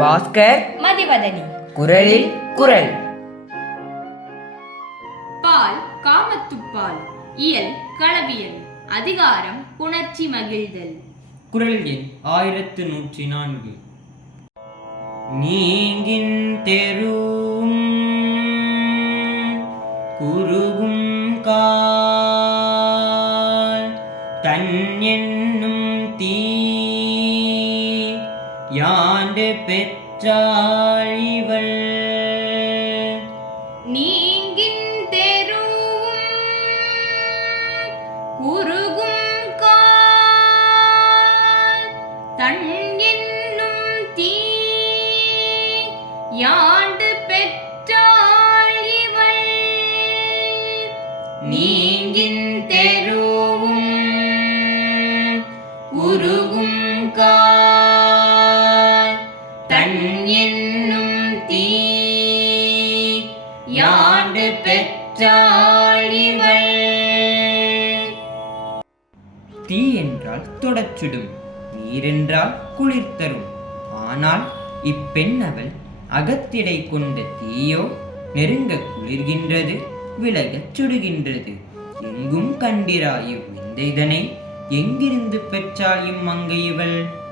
பாஸ்கர் மதிவதனி. குரலில் குரல். பால் காமத்துப்பால் இயல் களவியல் அதிகாரம் புணர்ச்சி மகிழ்தல். குரல் எண் ஆயிரத்து நூற்றி நான்கு. நீங்கின் தெருவும் குருகும் கால் தன் என்னும் தீ யாண்டு நாடு பெற்றாழிவள். நீங்கின் தெருவும் குறுகும் கால் தன் என்னும் தீ யாண்டு பெற்றாழிவள். நீங்கின் தெருவும் குறுகும் கால் யாண்டு பெற்றாள் தீ என்றால் தொடச்சுடும் நீரென்றால் குளிர் தரும் ஆனால் இப்பெண் அவள் அகத்திடை கொண்ட தீயோ நெருங்க குளிர்கின்றது விலகச் சுடுகின்றது. எங்கும் கண்டிராயும் இந்த இதனை எங்கிருந்து பெற்றாள் இம்மங்கை இவள்?